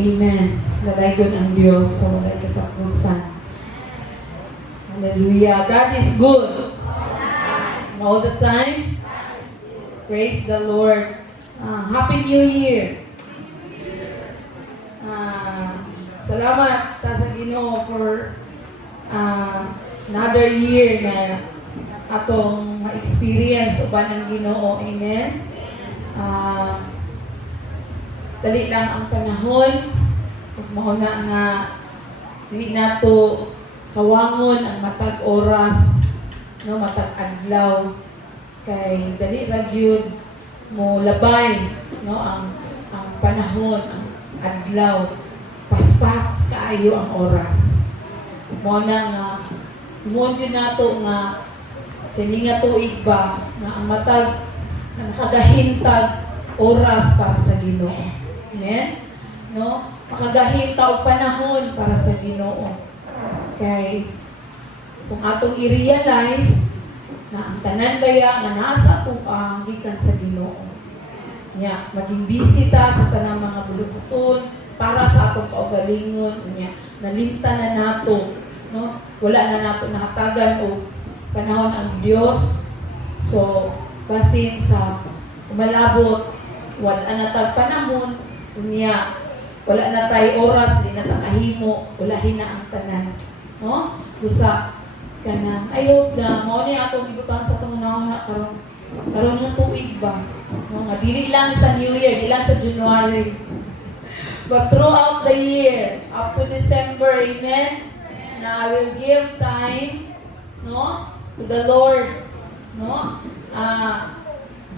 Amen. Nalagon ang Diyos sa walay katapusan. Hallelujah. God is good. And all the time. Praise the Lord. Happy New Year. Salamat sa Ginoo for another year na atong ma-experience uban ng Ginoo. Amen. Dali lang ang panahon. Ug mao na nga dili nato kawangon ang matag oras, no, matag adlaw kay dali ra gyud mo labay, no, ang panahon, ang adlaw. Paspas kaayo ang oras. Mo na nga mo gyud nato nga kini nga tuig ba nga ang matag nakagahintag oras para sa Ginoo. Amen? No? Makagahintag og panahon para sa Ginoo. Kay kung atong i-realize na ang tanan baya nga nasa ato ang gikan sa Ginoo. Nya, maging busy ta sa tanang mga buluton para sa atong kaugalingon. Nya, nalimtan na nato, no? Wala na nato nakatagan og panahon ang Dios. So, basin sa umalabot, wala na tag panahon, unya, wala na tayo oras, di na takahimo, walahin na ang tanan. No? Gusa ka na, ayog na, mo ni atong ibutang sa itong na karon ng tuig ba? No? Nga, dili lang sa New Year, dili lang sa January. But throughout the year, up to December, amen? Na I will give time, no? To the Lord, no?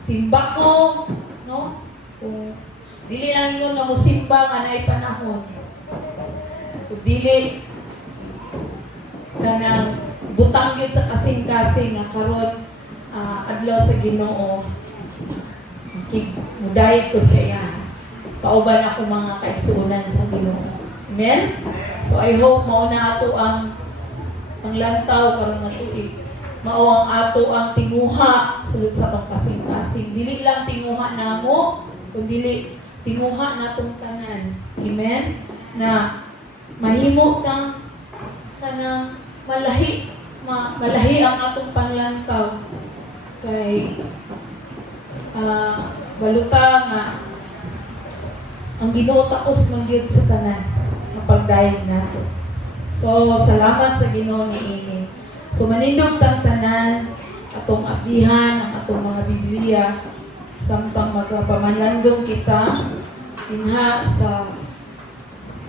Simba ko, no? Kung dili lang yun nga musimba nga naay panahon. Kung dili kanang butang yun sa kasing-kasing nga karon adlaw sa Ginoo. Mudayeg ko siya. Kauban ako mga kaigsuunan sa Ginoo. Amen? So I hope mao na ato ang panglantaw karon nga tuig. Mao ang ato ang tinguha sulod sa atong kasing-kasing. Dili lang tinguha namo, kundi tinguha natong tanan. Amen? Na mahimo kang kanang malahi ang atong panlantaw. Kay baluta nga ang Ginoo takos man gyud sa tanan nga pagdayeg nato. So salamat sa Ginoo niini. So manindog tang tanan atong abihan ang atong mga Biblia samtang magpamanlandong kita dinha sa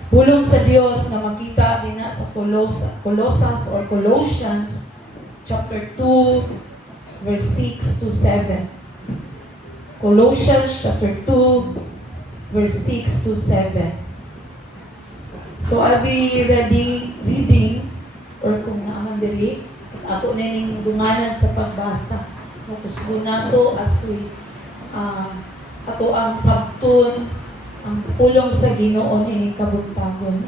pulong sa Dios na makita dinha sa Colossus or Colossians chapter 2 verse 6 to 7. Colossians chapter 2 verse 6 to 7. So I'll be reading or kung naaman diri ato na ning dunganan sa pagbasa. Kusgo nato as we ato ang sabton ang pulong sa Ginoo ining kabuntagon.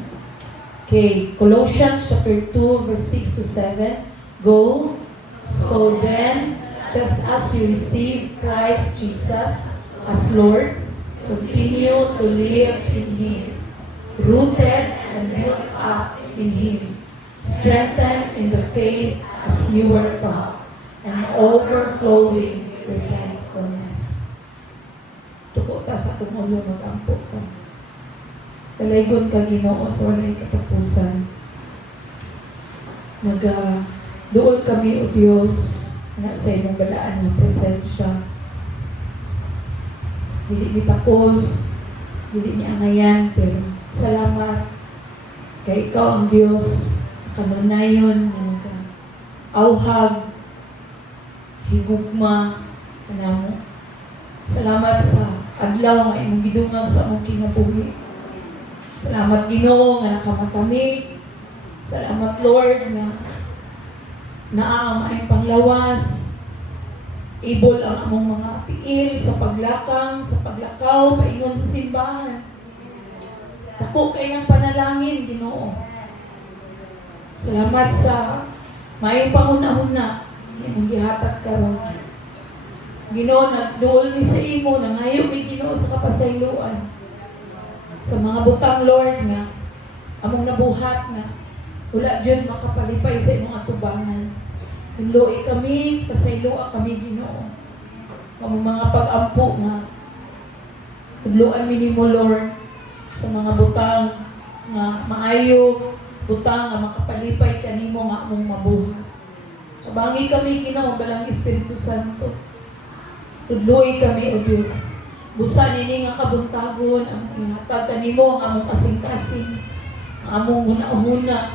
Okay, Colossians chapter 2 verse 6 to 7. Go. So then, just as you receive Christ Jesus as Lord, continue to live in Him, rooted and built up in Him, strengthened in the faith as you were taught, and overflowing with thankfulness. Tuko ka sa tumulo, mag-ampo ka. Dalaygon ka Ginoo sa walay katapusan. Doon kami, O Diyos, na sa imong balaan ng presensya. Dili ni tapos, dili ni angayan, pero salamat kay ikaw ang Diyos, kanunayon, auhag, higugma, kanamo. Salamat sa adlaw nga imong gidungag sa among kinabuhi. Salamat Ginoo nga nakamatami. Salamat Lord nga naa ang panglawas. Able ang among mga tiil sa paglakang, sa paglakaw, paingon sa simbahan. Dako kay ng panalangin Ginoo. Salamat sa may panguna-una imong gihatag karon. Ginoo, nagduol mi sa imo, nangayo mi Ginoo sa kapasayloan. sa mga butang Lord nga among nabuhat nga wala jud makapalipay sa imong atubangan. Hinloi kami, pasayloa kami Ginoo. Among mga pag-ampo nga tudloan mi nimo Lord sa mga butang nga maayo, butang nga makapalipay kanimo nga among mabuhat. Kabangi kami Ginoo balang Espiritu Santo. Tudloy kami o Dios. Busa nini nga kabuntagon ang ihatag kanimo ang among kasing-kasing, ang among huna-huna.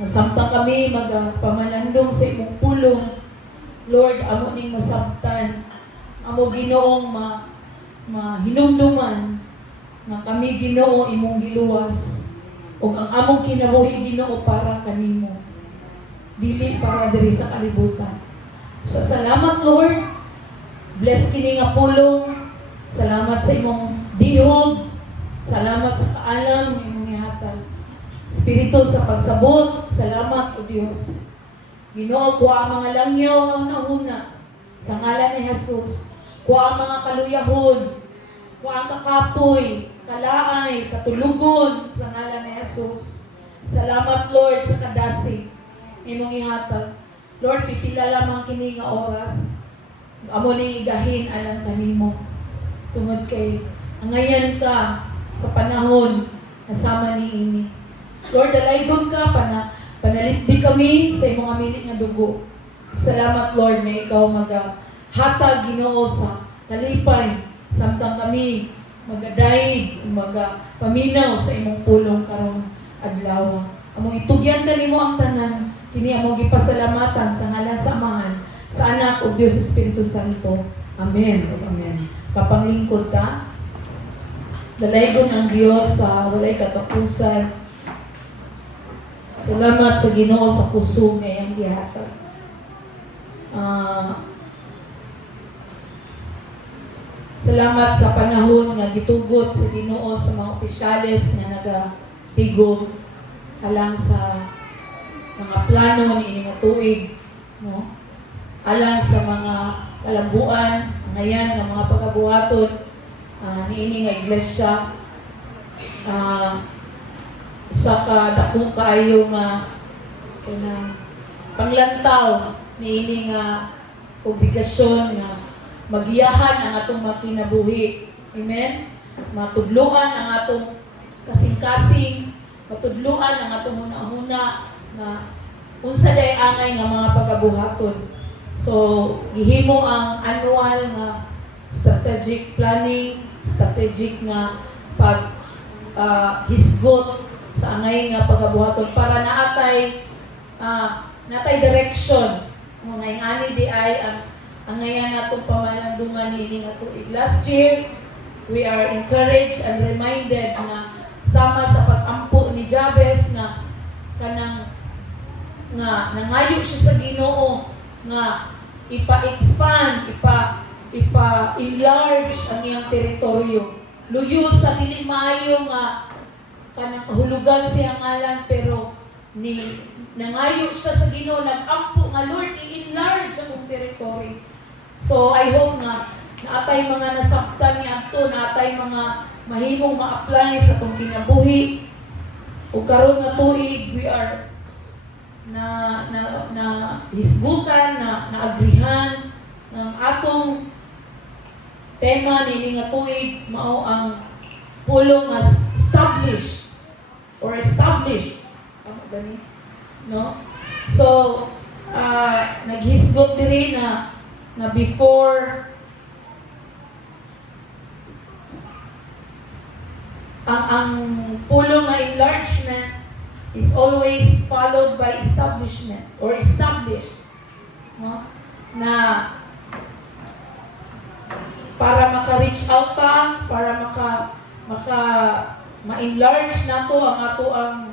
Nasamtang kami magpamalandong sa imong pulong. Lord, amo ning masabtan. Amo Ginoong mahinumduman nga kami Ginoo imong giluwas. O ang among kinabuhi Ginoo para kanimo. Dili para diri sa kalibutan. So, salamat Lord. Bless kini nga pulong. Salamat sa imong bihog. Salamat sa kaalam ng imong ihatag. Espiritu sa pagsabot, salamat o Diyos. Ginoo, kuha ang mga langyaw nga una-una sa ngalan ni Jesus. Kuha ang mga kaluyahon, kuha ang kakapoy, kalaay, katulugon sa ngalan ni Jesus. Salamat Lord sa kadasig imong ihatag. Lord, pipila lamang kini nga oras. Amo ning igahin alang kanimo. Tungod kay angayan ka sa panahon kasama ni ini. Lord, dalaygon ka panalipdi kami sa imong amili nga dugo. Salamat Lord na ikaw maghatag Ginoo sa kalipay samtang kami magadaig, magapaminaw sa imong pulong karong adlaw. Among itugyan kanimo ang tanan, kini among gipasalamatan sa ngalan sa Amahan, sa Anak ug Dios Espiritu Santo. Amen. Amen. Kapanglingkod ta. Dalaygon ang Dios sa walay katapusan. Salamat sa Ginoo sa kusog nga iyang gihatag. Salamat sa panahon nga gitugot sa Ginoo sa mga opisyales nga nagatigom alang sa mga plano ni nga tuig, no? Alang sa mga kalambuan, ngayon ng mga pagkabuhaton niini nga iglesia. Sa kadakong kaayo nga panglantaw niini nga obligasyon nga magiyahan ang atong makinabuhi. Amen? Matudluan ang atong kasing-kasing, matudluan ang atong huna-huna na unsa day angay nga mga pagabuhaton. So, gihimo ang annual nga strategic planning, strategic nga hisgot sa angay nga pagabuhaton para naatay direction. Mga ani di ay ang angayan natong pamalandungan nini nga tuig. Last year, we are encouraged and reminded na sama sa pag-ampo ni Jabez na kanang nga nangayo siya sa Ginoo nga ipa-expand, ipa-enlarge ang iyang teritoryo. Luyo sa dili maayo nga kanang kahulugan siya ngalan pero nangayo siya sa Ginoo, nag-ampo nga Lord, i-enlarge akong territory. So I hope nga naatay mga nasabtan ni ato, naatay mga mahimong ma-apply sa itong kinabuhi. O karon nga tuig, we are na hisgutan, na agrihan ng atong tema nini nga tuig mao ang pulong nga establish. Ano ba ni? No? So, naghisgot diri na before ang pulong na enlargement is always followed by establishment or established, no? Na para maka-reach out ta, para ma-enlarge nato ang ato ang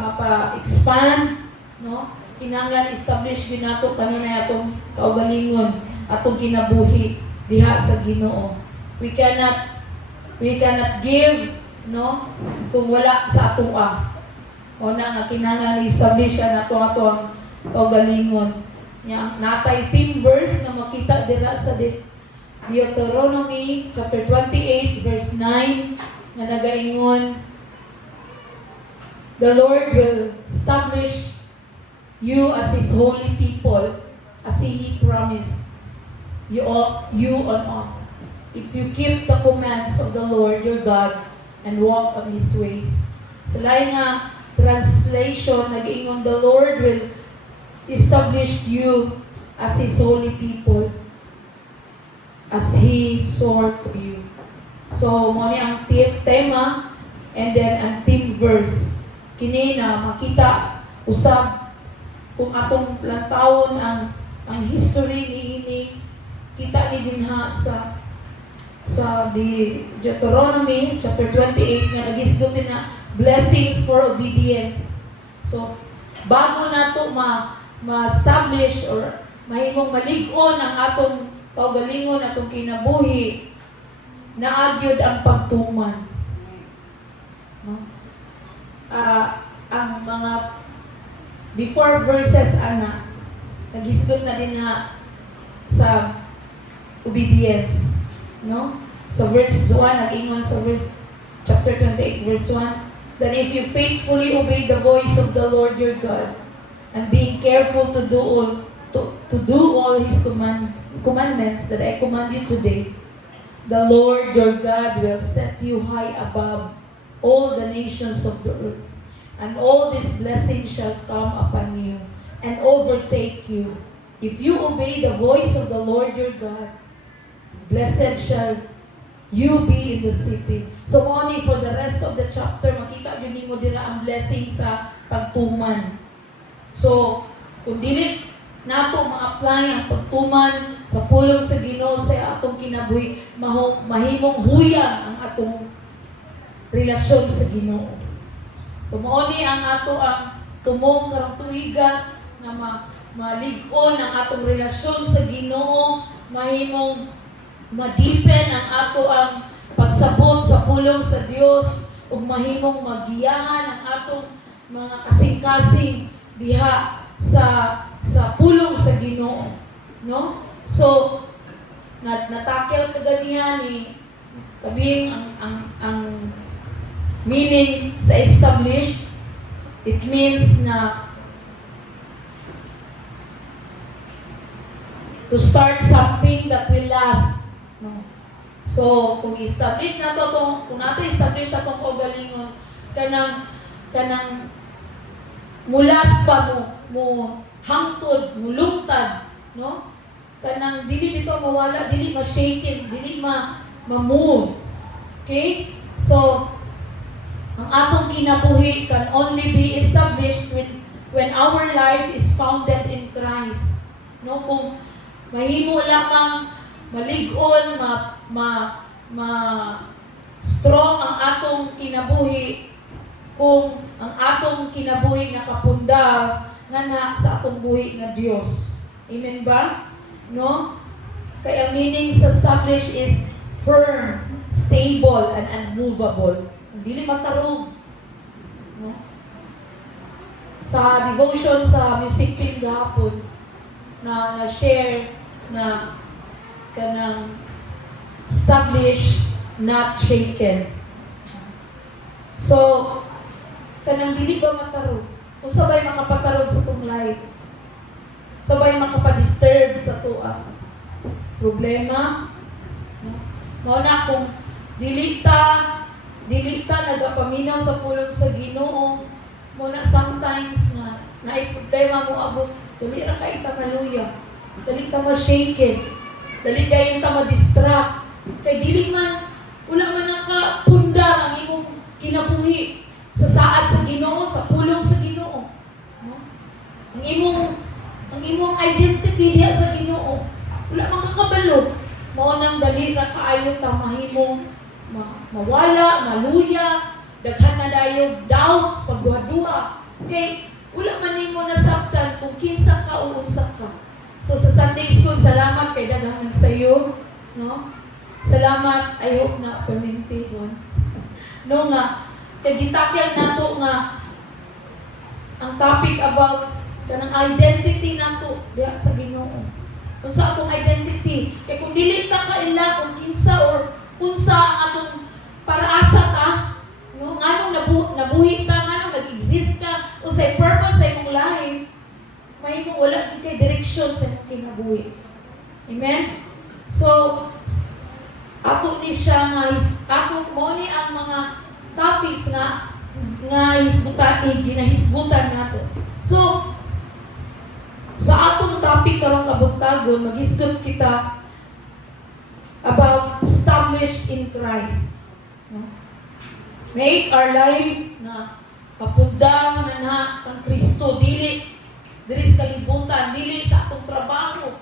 mapa-expand, no? Kinahanglan establish din nato kanina atong kaugalingon, atong kinabuhi diha sa Ginoo. We cannot give, no, kung wala sa atoa. O na nga kinahanglan establish nato ang kaugalingon. Nya natay theme verse na makita dira sa Deuteronomy chapter 28 verse 9 nga nagaingon, the Lord will establish you as His holy people, as He promised you on all. If you keep the commands of the Lord your God and walk on His ways. Sa lain nga translation, nag-ingon, the Lord will establish you as His holy people, as He swore to you. So, mo ni ang tema, and then ang theme verse. Kini na makita usab kung atong lantawon ang history niini, kita ni dinha sa Deuteronomy chapter 28 nga nagisgutin na blessings for obedience. So bago nato ma-establish or mahimong malig-on ang atong kaugalingon, atong kinabuhi, naagyod ang pagtuman. No? Ang mga before verses nagisgot na din sa obedience, no? So verse 1 nag-ingon sa chapter 28 verse 1, that if you faithfully obey the voice of the Lord your God and being careful to do all His commandments that I command you today, the Lord your God will set you high above all the nations of the earth, and all these blessings shall come upon you and overtake you if you obey the voice of the Lord your God. Blessed shall you be in the city. So only for the rest of the chapter, makita yun mo dila ang blessing sa pagtuman. So, kung dili nato ma-apply ang pagtuman sa pulong sa Ginoo sa atong kinabuhi, mahimong huyang ang atong relasyon sa Ginoo. So mauni ang ato ang tumong karong tuiga na malig-on ang atong relasyon sa Ginoo, mahimong madipen ang ato ang pagsabot sa pulong sa Dios, ug mahimong magiyahan ang atong mga kasing-kasing diha sa pulong sa Ginoo, no? So natakel kaganihan ni kabing ang meaning sa establish. It means na to start something that will last. No? So, kung establish na kung nato establish atong kaugalingon, kanang mulas pa mo hangtod, mulungtad, no? Kanang dili bitaw mawala, dili ma-shaken, dili ma-move. Okay? So, ang atong kinabuhi can only be established when our life is founded in Christ. No, kung mahimo lamang malig-on, strong ang atong kinabuhi, kung ang atong kinabuhi nakapundar nga sa atong buhi nga Dios. Amen ba? No? Kaya meaning sa establish is firm, stable, and unmovable. Dili matarog. No? Sa devotion sa music team gahapon na share na kanang establish, not shaken. So, kanang dili ba matarog? Kung sabay makapatarog sa itong life, sabay makapadisturb sa tuwa. Problema, no? Mao na kung dili ta nagapaminaw sa pulong sa Ginoo, muna sometimes na problema mo abot, dali ra kay ta maluya, dali ta ma-shaken, dali dayon ta ma-distract, kay dili man wala man nakapundar ang imong kinabuhi sa saad sa Ginoo, sa pulong sa Ginoo, no? Ang imong identity diha sa Ginoo, wala man kakabalo, mao nang dali ra kaayo ta mahimong mawala, maluya, daghan na dayo doubts, pagduha-duha. Okay, wala man nimo nasabtan kung kinsa ka o unsa ka. So sa Sunday school, salamat kay daghang nagsayo, no? Salamat, I hope na perminti yun. No nga, kay gitakel nato nga ang topic about kanang identity nato diha sa Ginoo. Kung sa atong identity, kay kung dili ta ka in mahimo wala gid kay direksyon sa imong kinabuhi. Amen? So, ato ni siya nga ato mo ni ang mga topics nga ginahisgutan nato. So, sa atong topic karong kabuntagon, maghisgot kita about established in Christ. No? Make our life na kapundang na kang Kristo, dili sa kalibutan, dili sa atong trabaho.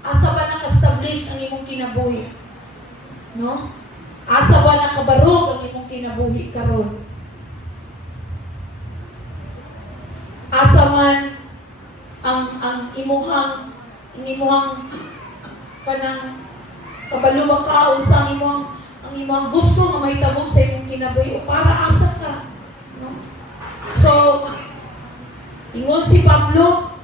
Asa ba naka-establish ang imong kinabuhi? No? Asa ba nakabarog ang imong kinabuhi karon? Asa man ang imuhang kanang kabaluwa ka o sa ang imong gusto nga mahitabo sa imong kinabuhi o para asa ka, no? So ingon si Pablo,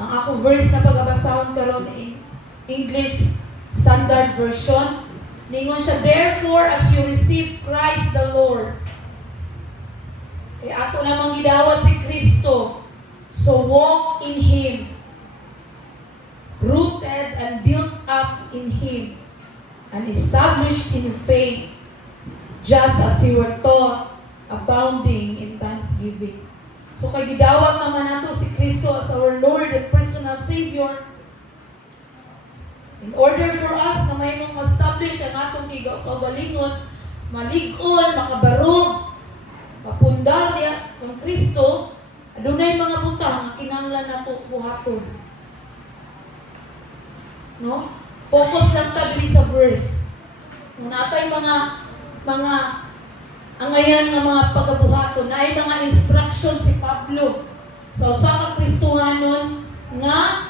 ang akong verse na pagabasahon karon in English Standard Version, ningon siya, therefore as you receive Christ the Lord, ato namang gidawat si Kristo, so walk in Him, rooted and built up in Him, and established in faith, just as you were taught, abounding in thanksgiving. So kay gidawat naman nato si Kristo as our Lord and personal Savior, in order for us na may ma-establish ang atong kagalingon, malig-on, makabarog, mapundar niya ng Kristo, adunay mga butang nga kinahanglan nato buhaton. No? Focus lang ta diri sa verse. Natay mga angayan nga mga pagabuhaton, naay mga instruction si Pablo sa usa ka Kristohanon nga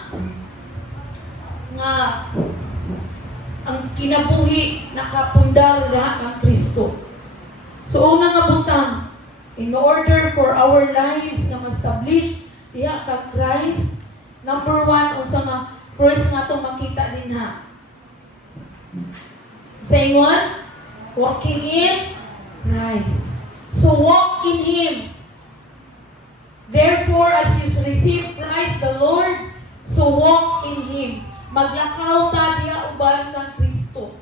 ang kinabuhi nakapundar na ang Kristo. So una nga butang, in order for our lives na ma-establish diha ka Christ, number 1, unsa nga first nga to makita din ha. Sa ingon, walking in Christ. So walk in Him. Therefore, as you receive Christ the Lord, so walk in Him. Maglakaw ta diha uban kang Kristo.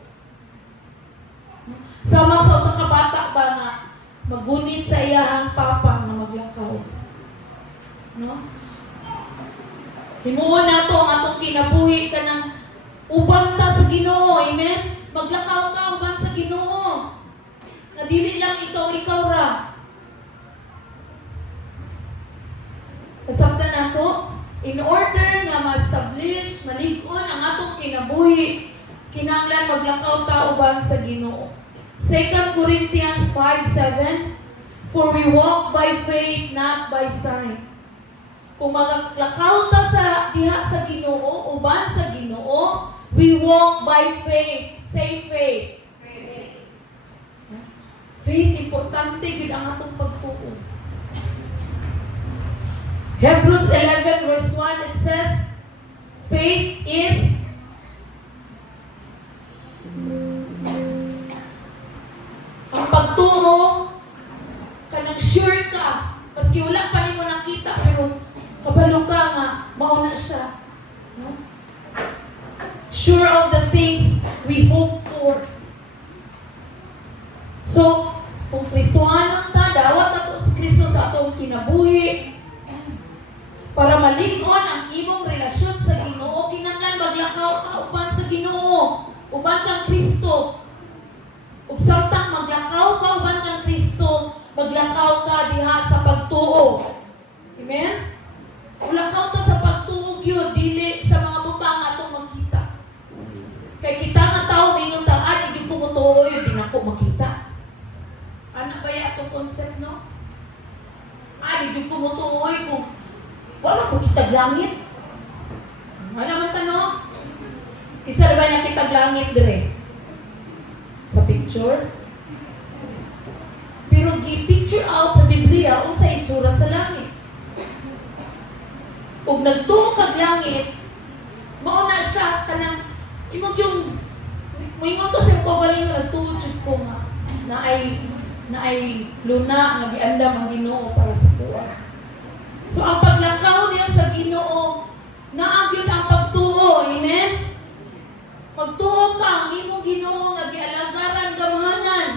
Sama sa usa ka bata ba nga magunit sa iyang papa nga maglakaw. No? Himuon nato ang atong kinabuhi kanang uban ta sa Ginoo. Amen? Maglakaw ka uban sa Ginoo. Na dili lang ikaw ra. Kasabtan nato, in order nga ma-establish, malig-on ang atong kinabuhi, kinahanglan maglakaw ta uban sa Ginoo. 2 Corinthians 5:7, for we walk by faith, not by sight. Kung maglakaw ta sa diha sa Ginoo, uban sa Ginoo, we walk by faith. Say faith. Faith, importante gid ang atong pagtuo. Hebrews 11 verse 1, it says, faith is ang pagtuo kanang sure ka, maski wala pa nimo nakita pero kabalo ka nga mauna siya, no? Sure of the things we hope for. So kung Kristohanon ta, dawat nato si Kristo sa atong kinabuhi para malig-on ang imong relasyon sa Ginoo. Kinahanglan maglakaw ka uban sa Ginoo, uban kang Kristo. Ug samtang maglakaw ka uban kang Kristo, maglakaw ka diha sa pagtuo. Amen? Ulakaw ta sa pagtuo gyud, dili sa mga butang atong makita. Kay kita nga tawo mingon ta, ani gyud ko motuo yun, di nako makita. Ana ba ya atong concept, no? Ani gyud ko motuo ko. Wala ko kitag langit. Ano man tanong? Isa ba na kitag langit dire? Sa picture? Pero gi-picture out sa Biblia o sa itsura sa langit. Kung nagtuo kag langit, mauna siya kanang imong yung moingon ko sa pagaling nga nagtuo jud ko nga na ay luna nga giandam ang Ginoo para sa tuwa. So ang paglakaw niya sa Ginoo, naagyon ang pagtuo. Amen? Pagtuo ka, ang imong Ginoo nga gialagaran gamahanan.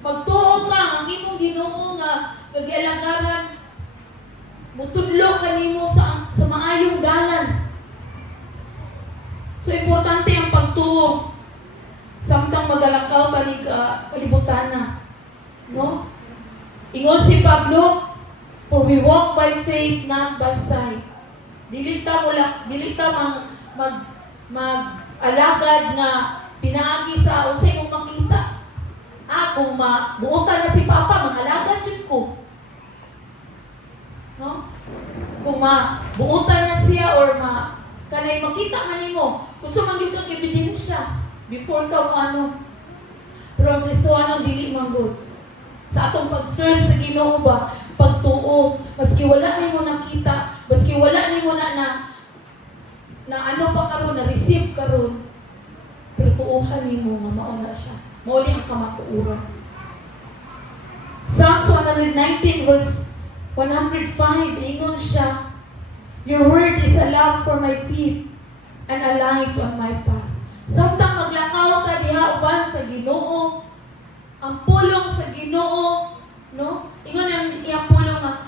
Pagtuo ka, ang imong Ginoo nga gialagaran mutudlo kanimo sa maayong dalan. So importante ang pagtuo. Samtang magalakaw kani kalibutan na. No? Ingon si Pablo, for we walk by faith, not by sight. Dili ta mag-alagad nga pinaagi sa usay kung makita. Kung buutan na si Papa, mag-alagad jud ko. No? Kung buutan na siya or kanay makita nga nimo, gusto man gyud kang ebidensya before ka Pero ang Kristohano dili manggod. Sa atong pag-serve sa Ginoo ba, pagtuo, maski wala nimo nakita, maski wala nimo na ano pa karon, na receive karon, pero tuuhan nimo nga mao na siya. Mao ni ang kamatuoran. Psalms 119 verse 105, ingon siya, your word is a lamp for my feet and a light on my path. Samtang maglakaw ka diha uban sa Ginoo, ang pulong sa Ginoo, no? Ingon ang iyang pulong nga,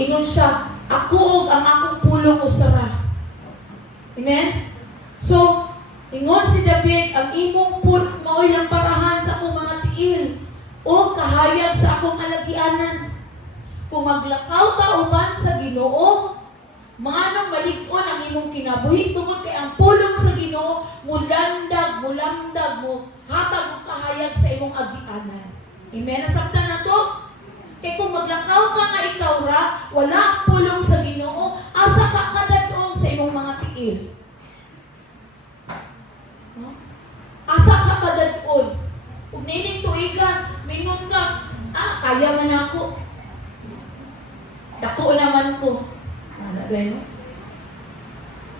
ingon siya, ako ang akong pulong usara. Amen? So, ingon si David, ang imong pulong maoy ang parahan sa akong mga tiil o kahayag sa akong alagianan. Kung maglakaw ka uban sa Ginoo, manong malig-on ang imong kinabuhi tungod kay ang pulong sa Ginoo mulamdag, mo hatag og kahayag sa imong agianan. Amen. Nasabtan na to? Kay kung maglakaw ka nga ikaw ra, wala ang pulong sa Ginoo, asa ka kadadong sa imong mga tiil. No? Asa ka kadadon. Ug nining tuiga, mingon ka, kaya man ako. Dako naman ko.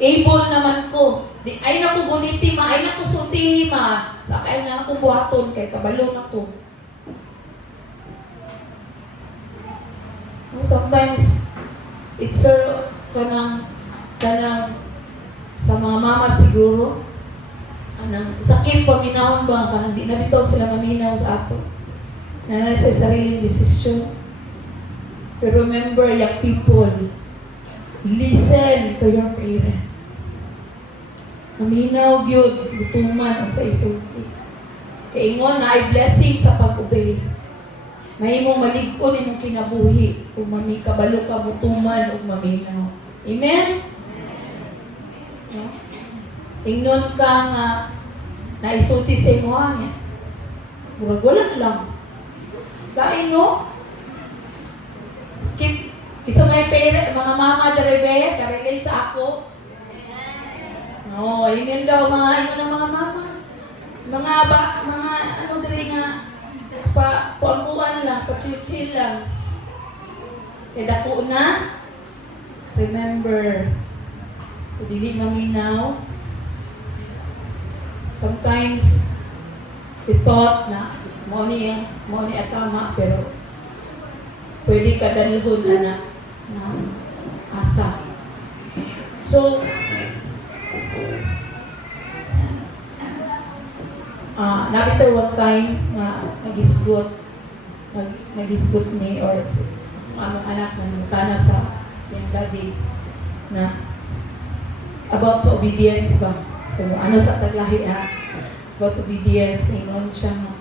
Able naman ko. Ay na ko guniti ma, ay na ko sultihi ma. Sa kaya na ako buhaton, kay kabalo na ko. Sometimes, it's kanang sa mga mama siguro, anang sakit paminahon ba, kanang di na bitaw sila maminaw sa ato. Na sa sariling desisyon. Pero remember, young people, listen to your parents. Maminaw gyud gutuman ang sa isulti. Kay ingon na ay blessing sa pag-obey. Mahimong malig-on imong kinabuhi kung kabalo ka gutuman ug maminaw. Amen? No? Ingnon ka nga naisulti sa imo niya. Murag wala lang. Kain no? Isa may pere, mga mama darebe, karelate sa ako. Yun daw mga mga mama. Mga ano diri nga puan lang, pa-chill lang. Kaya dako na, remember, dili maminaw. Sometimes, we thought na, mo ni atama, pero pwede ka dalhon na asa. So, nabitaw one time na nagisgot ni or anong anak na nagtana sa yung daddy na about sa obedience ba. So, ano sa taglahi about obedience, ingon siya nga.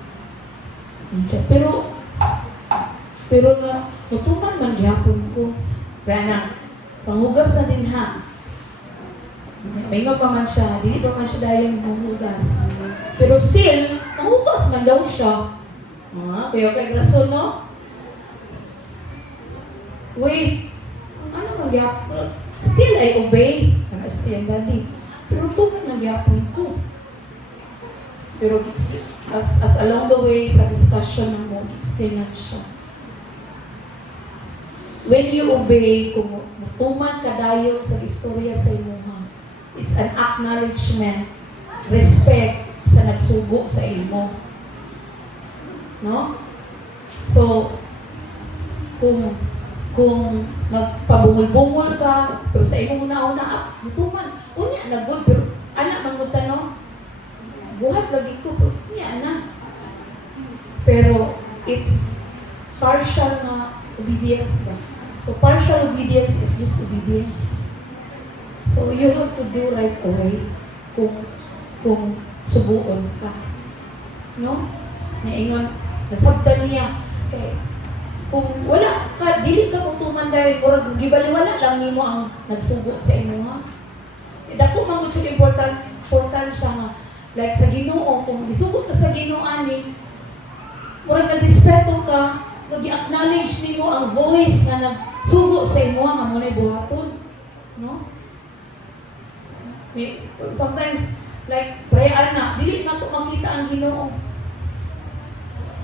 Pero na, mutuman man gihapon ko. Kaya na, panghugas na din ha. Maingon pa man siya, hindi pa man siya dahil manghugas. Pero still, manghugas man daw siya. Kaya kay rason, no? Wait, ano man gihapon? Still, I obey. Ano siyang daddy. Pero tuman man gihapon ko. Pero as along the way, sa discussion ng mo, explain siya. When you obey, kung mutuman kadayo sa istorya sa imuha, it's an acknowledgement, respect sa nagsugo sa imo. No? So, kung kung magpabungol-bungol ka, pero sa imong una-una, mutuman, unya na good, pero anak mangod tanong, buhat lagi ko, pero unya na. Pero it's partial na obedience ba? So partial obedience is disobedience. So you have to do right away kung subuon ka. No? Naingon, nasabtan niya, kay kung wala ka, dili ka mutuman dahil murag gibaliwala lang nimo ang nagsugo sa imo ha. Dako man gud siya important siya nga like sa Ginoo kung gisugot ka sa Ginoo ani murag nagrespeto ka, nag-acknowledge nimo ang voice nga nagsugo sa imo nga mo nay buhaton, no? Sometimes like prayer na dili na to makita ang Ginoo.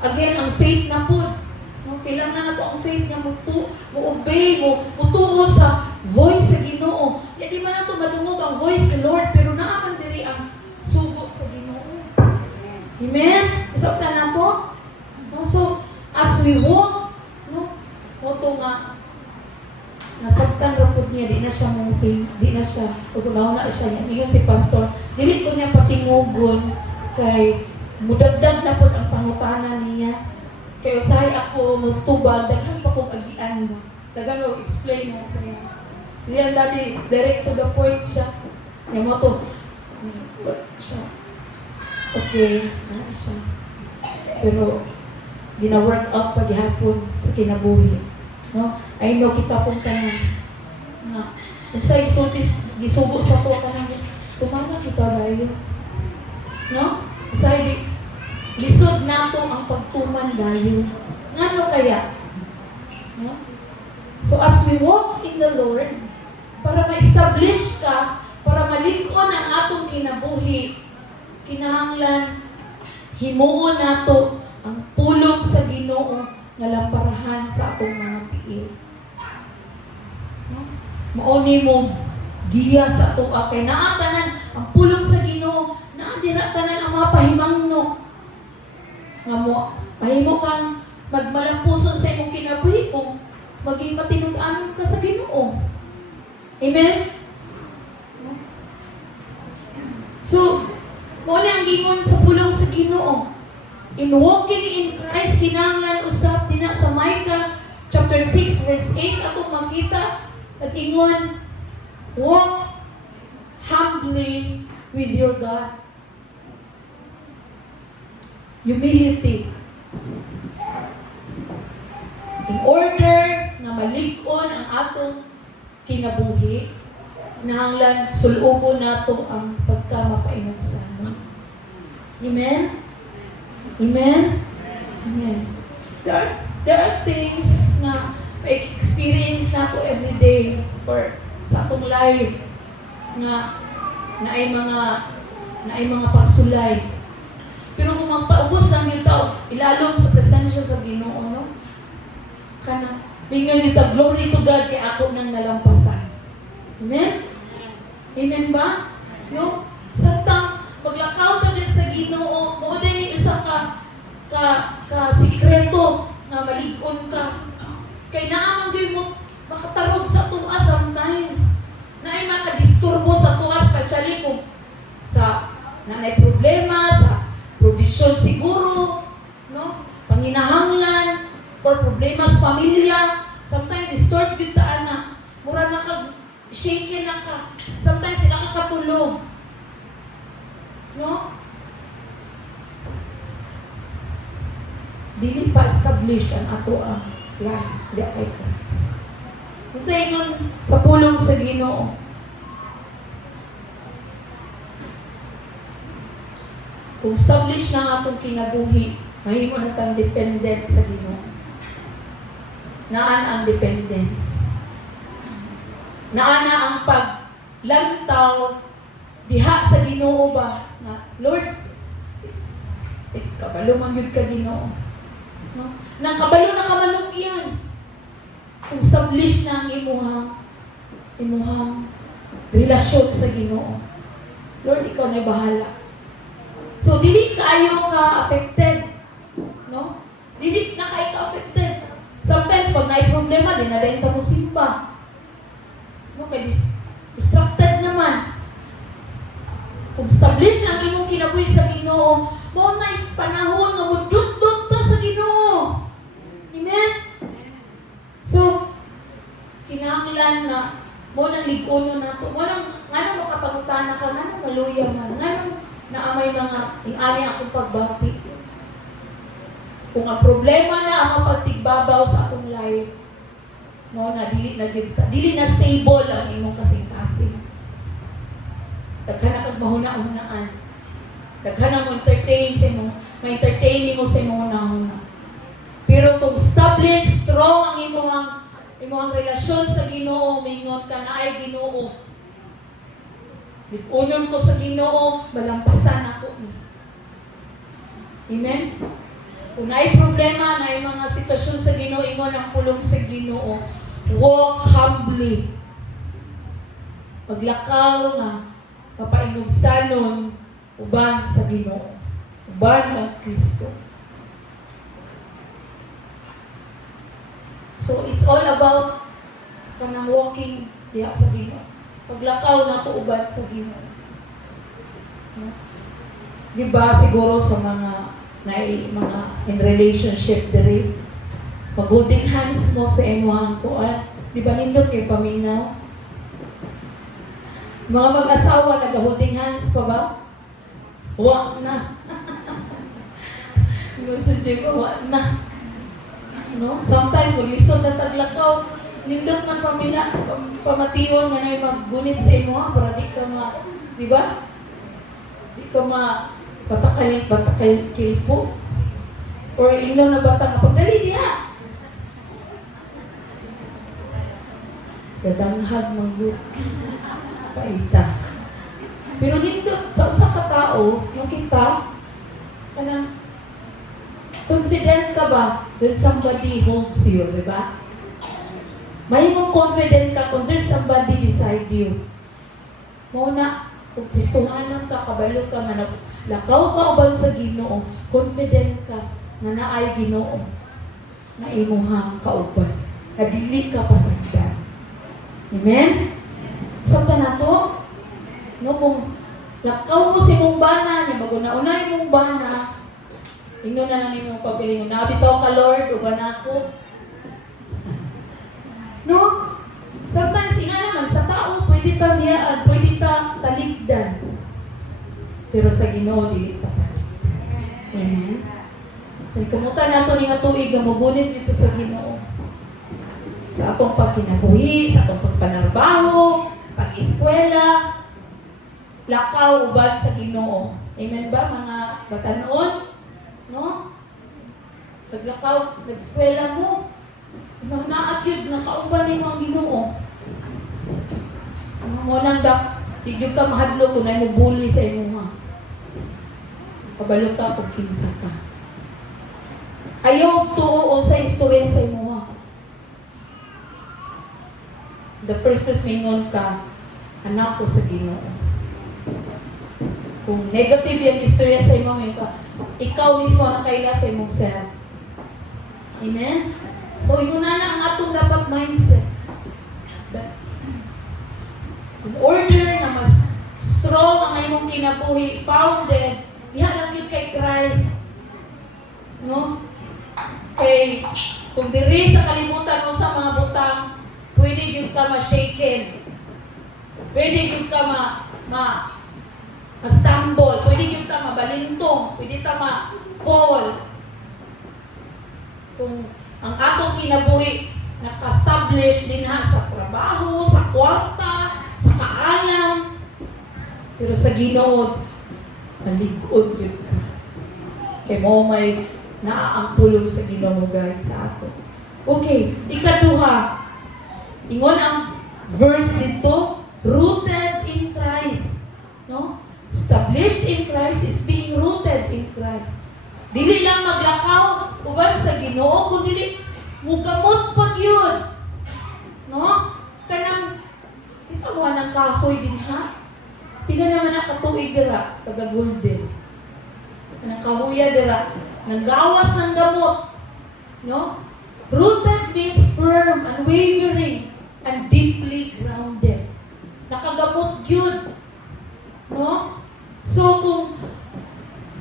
Again, ang faith na pud. No, kailangan na ito ang faith niya mo-obey, mo-tuo sa voice sa Ginoo. Di man na ito madungog ang voice ni Lord, pero naaman diri ang sugo sa Ginoo. Amen? Isabtan na ito? No, so, as we walk, no, ito nga, nasabtan rapod niya, di na siya moving, di na siya, pagkunaw na siya niya. Ngayon si Pastor, dili ko niya patingugon kay mudagdag na po ang pangutanan niya. Kaya usahay ako mustubag, daghan pa kong agian mo. Daghan mo explain mo sa niya. Diyan dati, direct to the point siya. Kaya mo to, siya. Okay, ano siya. Pero, gina-work out paghihapon sa kinabuhi. No? I know kita pong tanan. Na, usahay gisubo sa to ka nang tumama kita dahil. No? Usahay lisod nato ang pagtuman dayon. Ngano kaya? No? So as we walk in the Lord, para ma-establish ka, para malig-on ang atong kinabuhi, kinahanglan himuon nato ang pulong sa Ginoo nga lamparahan sa atong mga tiil. No? Mauni mo giya sa ato kay naa tanan ang pulong sa Ginoo, naa dira tanan ang mga pahimangno nga mo mahimo kang magmalampuson sa imong kinabuhi kung maging matinud-anon ka sa Ginoo. Amen? So, mo na ang gingon sa pulong sa Ginoo. In walking in Christ, kinahanglan usab dina sa Micah chapter 6 verse 8 ako makita at ingon, walk humbly with your God. Humility. In order na malig-on ang atong kinabuhi, nahanglan sulubon nato ang pagkamapainom sa amin. Amen? Amen? Amen. There are things na may experience nato every day or sa atong life na ay mga pagsulay. Pero kung magpaubos lang dito, ilalong sa presensya sa Ginoo, no? Kana, bigyan dito, glory to God kay ako nang nalampasan. Amen? Amen ba? No? Samtang, paglakaw ka din sa Ginoo, mo din ni isa ka sikreto na malig-on ka. Kay naamang din mo makatarog sa tuwa sometimes. Na ay makadisturbo sa tuwa, especially kung sa nanay problema, sa provision siguro, no? Panginahanglan, or problema sa pamilya. Sometimes, distort yung taan na. Mura na ka, shaken na ka. Sometimes, sila ka katulog. No? Dili pa establish ang ato ang life. Di kay Christ. Kasi yun, sa pulong sa Ginoo, kung establish na ang atong kinabuhi, mahimo na tang dependent sa Ginoo. Naan ang dependence. Naan na ang paglantaw diha sa Ginoo ba? Na, Lord, kabalo man yun ka Ginoo. No? Nang kabalo na kamanong iyan. Kung establish na ang imuhang relasyon sa Ginoo. Lord, ikaw na'y bahala. So, dili kayo ka-affected. No? Dili na kayo ka-affected. Sometimes, pag may problema, di na dahin ka mo simba. No, kay distracted naman. Kung establish ang imong kinabuhi sa Ginoo, mo na panahon nga mududot ta sa Ginoo. Amen? So, kinahanglan na mo nang lig-uno nato. Mo nang ngano makapangutana ka, ngano maluya man, ngano naamay mga ingani akong pagbati. Kung ang problema na ang mapagtigbabaw sa akong life, no, na dili na stable ang imong kasing-kasing. Daghan na kag mahuna-hunaan. Daghan na mo entertain sa imong, ma-entertain mo sa imong hunahuna. Pero kung established, strong ang imong relasyon sa Ginoo, mingon ka na ay Ginoo. Unon ko sa Ginoo, malampasan ako ni. Amen? Kung naay problema, naay mga sitwasyon sa Ginoo, ingon ang pulong sa Ginoo, walk humbly. Paglakaw nga, papainugsanon, uban sa Ginoo. Uban ang Kristo. So, it's all about kanang walking diya sa Ginoo. Paglakaw na to uban sa Ginoo. No? Diba siguro sa mga in relationship diri, pag-holding hands mo sa imuhang kuan, di ba nindot kay paminaw? Mga mag-asawa, nag-holding hands pa ba? Wak na. Gusto dyan pa, wak na. No? Sometimes, mag-lisod na taglakaw, nindot man pamation nga na maggunit sa imuha para di ka di ba? Di ka batakay kilpo. Or ino na bata nga pagdali niya. Dadanghag mag-good. Paita. Pero dito, sa katao, yung kita, kanang confident ka ba when somebody holds you, di ba? May mong confident ka kung there's somebody beside you. Muna, kung pistuhanan ka, kabalo ka, lakaw ka uban sa Ginoo, confident ka na naay Ginoo na imuhang kauban. Kadili ka pasagdan. Amen? Sabta na to, no, kung lakaw mo si mong bana, niya maguna-unay mong bana, tingnan na lang yung pagpilingon. Nabitaw ka, Lord, uban ako. No? Sometimes, nga naman, sa tao, pwede tang diyaan, pwede tang taligdan. Pero sa Ginoo, dili ta taligdan. Amen? Kamutan nato ni nga tuig na mabunit dito sa Ginoo. Sa atong pagkinabuhi, sa atong pagpanarbaho, pag-eskwela, lakaw uban sa Ginoo. Amen ba, mga batanon? No? Paglakaw, nag-eskwela mo, naakyod, nakauban ni mga Ginoo. Mo nang tigyo ka mahadlo kung na mo bully sa imo ha. Kabalo ka kung kinsa ka. Ayaw tuo sa istorya sa imo ha. The first mingon ka, anak ko sa Ginoo. Kung negative yung istorya sa imo, ikaw mismo ang kaila sa imong self. Amen? So, ito na ang atong dapat mindset. In order na mas strong ang imong kinabuhi, founded, diha lang yun kay Christ. No? Kay, kung diri sa kalimutan mo sa mga butang, pwede yun ka ma-shaken. Pwede yun ka ma-stumble. Pwede yun ka mabalintong. Pwede ka ma-fall. Kung ang atong kinabuhi naka-establish din ha sa trabaho, sa kwarta, sa kaalam. Pero sa Ginoo, maligod yun ka. Kaya mo may naaangpulong sa Ginoo guide sa ato. Okay, ikaduha. Ingon ang verse dito, rooted in Christ. No? Established in Christ is being rooted in Christ. Dili lang maglakaw uban sa Ginoo, kung dili mugamot pag yun. No? Kanang ikaw ng kahoy din ha? Pila naman ang katuig dira, taga golden. Kanang kahoya dira, nang gawas ng gamot. No? Rooted means firm, unwavering, and deeply grounded. Nakagamot yun. No? So,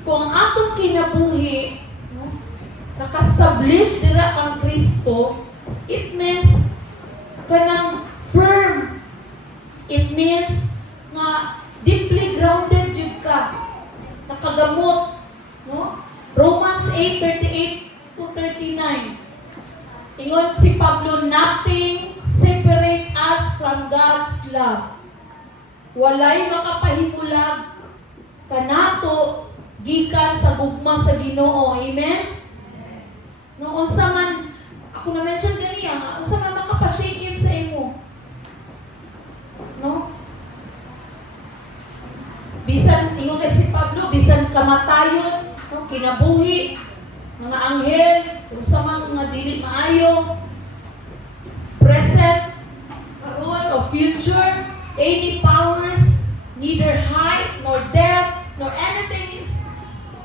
kung ang atong kinabuhi, no, nakastablish dira kang Kristo, it means kanang firm. It means nga deeply grounded yun ka. Nakagamot. No? Romans 8:38-39. Ingon si Pablo, nothing separate us from God's love. Walay makapahimulag kanato gikan sa gugma sa Ginoo. Amen? No, unsa man, ako na-mention ganiya, unsa man makapashake sa imo. No? Bisan, ingon kay si Pablo, bisan kamatayon, no, kinabuhi, mga anghel, unsa man mga dili maayo, present, karon o future, any powers, neither height nor depth nor anything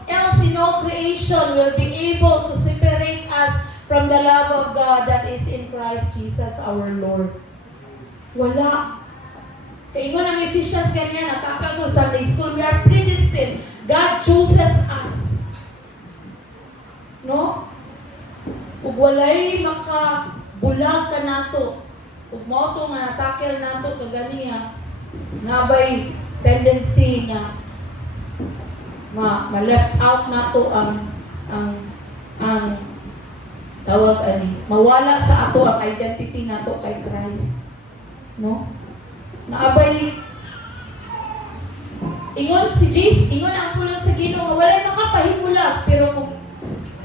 else in all creation will be able to separate us from the love of God that is in Christ Jesus our Lord. Wala. Kaingon ang Ephesians ganyan, natakal ko Sunday school, we are predestined. God chooses us. No? Ug walay makabulag ka nato. Ug mao to nga natakel nato kaganiya, nabay tendency nga ma-left out nato ang tawag ani, mawala sa ato ang identity nato kay Christ. No? Naabay ingon si Jesus, ingon ang pulo sa Ginoo, walay makapahimulag, pero kung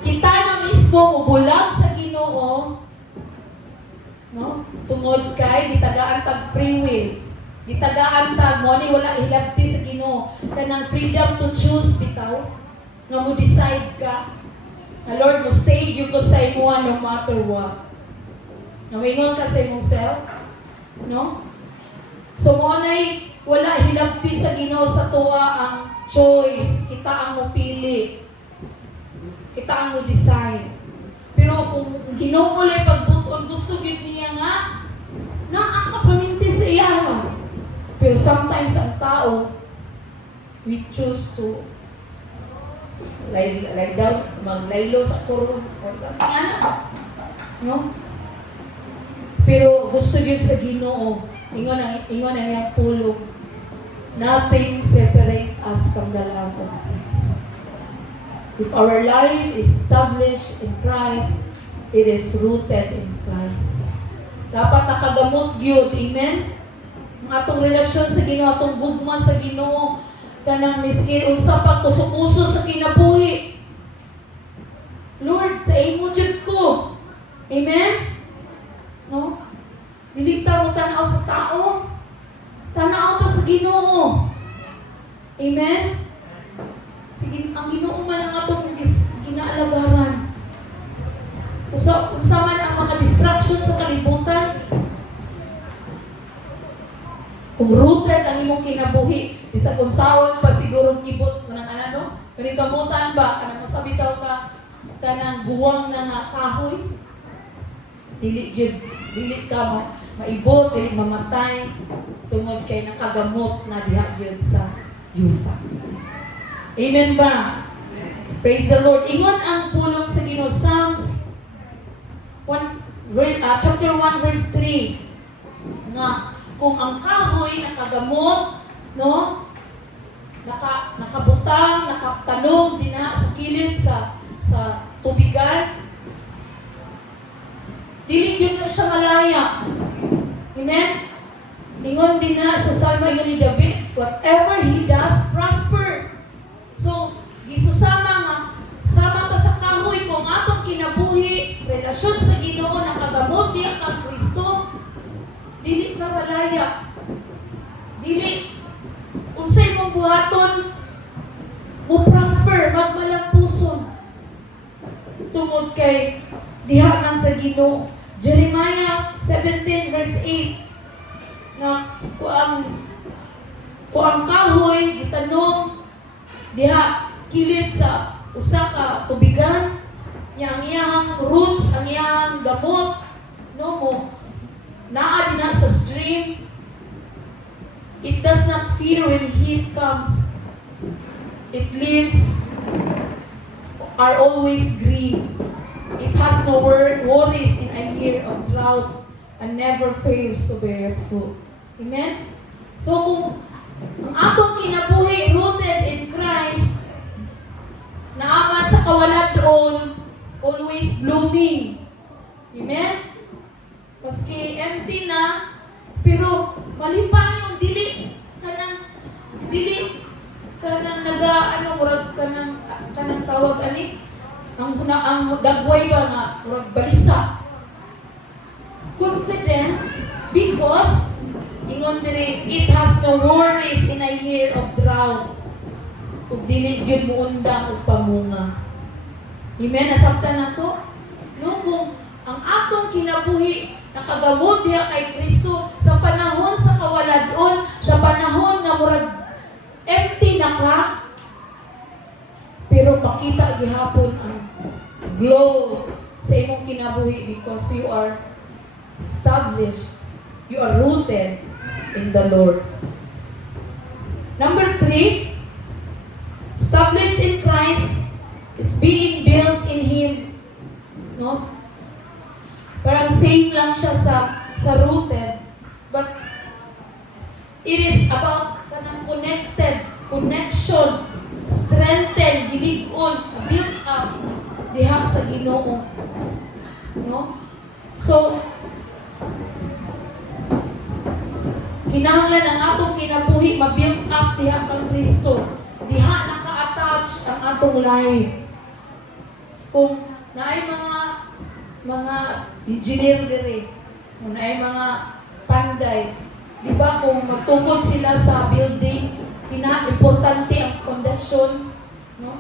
kita na mismo mubulag sa Ginoo, no? Tungod kay gitagaan tag free will. Gitagaan tag mo ni wala hilabti sa Ginoo kanang freedom to choose bitaw nga mo decide ka. Na Lord mo stay you ko sa imo no matter what. Nawingon ka sa imong self, no? So mo nay wala hilabti sa Ginoo sa tuwa ang choice. Kita ang mopili. Kita ang mo decide. Pero kung Ginoo mo lay pagbuton gusto gid niya nga ang kapaminti sa iya. Pero sometimes ang tao, we choose to like daw maglaylo sa kurong or something ano. No? Pero gusto yun sa Ginoo. Ingon ang iyang pulong. Nothing separate us from the love of Christ. If our life is established in Christ, it is rooted in Christ. Dapat nakagamot yun. Amen? Ang atong relasyon sa Ginoo, atong gugma sa Ginoo, kanang miskin, unsa pa kuso-kuso sa kinabuhi. Lord, sa imo jud ko. Amen? No? Dili ta mo tanaw sa tao. Tanaw ta sa Ginoo. Amen? Sige, ang Ginoo man ang atong ginaalagaran. Usa man ang mga distraction sa kalibutan. Kung rooted ang imong kinabuhi, bisag kung sawon pa siguro ibot kanang ano, kani kamutan ba kanang masabi daw ka kanang buwang na nga kahoy. Dili ka maibot, dili mamatay tungod kay nakagamot na diha gyud sa yuta. Amen ba? Praise the Lord. Ingon ang pulong sa Ginoo, Psalms chapter 1 verse 3 nga kung ang kahoy nakagamot, no? Nakabutang, nakatanog dina sa kilid sa tubigan. Dili gyud na siya malaya. Amen? Ingon din na sa Salmo ni David, whatever he does prosper. So, gisusama sama ta sa kahoy kung atong kinabuhi, relasyon sa Ginoo nakagamot diya kang Kristo. Dili ka malaya. Dili unsay mong buhaton mo prosper, magmalampuson. Tungod kay diha man sa Ginoo. Jeremiah 17 verse 8 na kuang kahoy gitanong diha kilid sa usa ka tubigan, nya ang iyang roots, ang iyang gamot no mo, naa din na sa stream. It does not fear when heat comes. It leaves are always green. It has no worries in a year of drought and never fails to bear fruit. Amen? So kung ang atong kinabuhi rooted in Christ, naaman sa kawaladon, always blooming. Amen? Maski empty na, pero malipang yung dili kanang murag kanang tawag ani ang dagway ba nga murag balisa. Confident because ingon diri it has no worries in a year of drought. Ug dili gyud mo undang og pamunga. Amen, nasabtan nato. No, kung ang atong kinabuhi nakagamot diha kay Kristo sa panahon sa kawaladon, sa panahon nga murag empty na ka, pero makita gihapon ang glow sa imong kinabuhi because you are established, you are rooted in the Lord. Number 3, established in Christ is being built in Him. No? Parang same lang siya sa rooted, but it is about kanang connected, connection, strengthen, gilig-on, build up diha sa Ginoo. No? So, kinahanglan ang atong kinabuhi ma-build up diha kang Kristo. Diha naka-attach ang atong life. Kung naay mga engineer diri, kung naay mga panday, di ba kung magtukod sila sa building, importante ang fondasyon, no?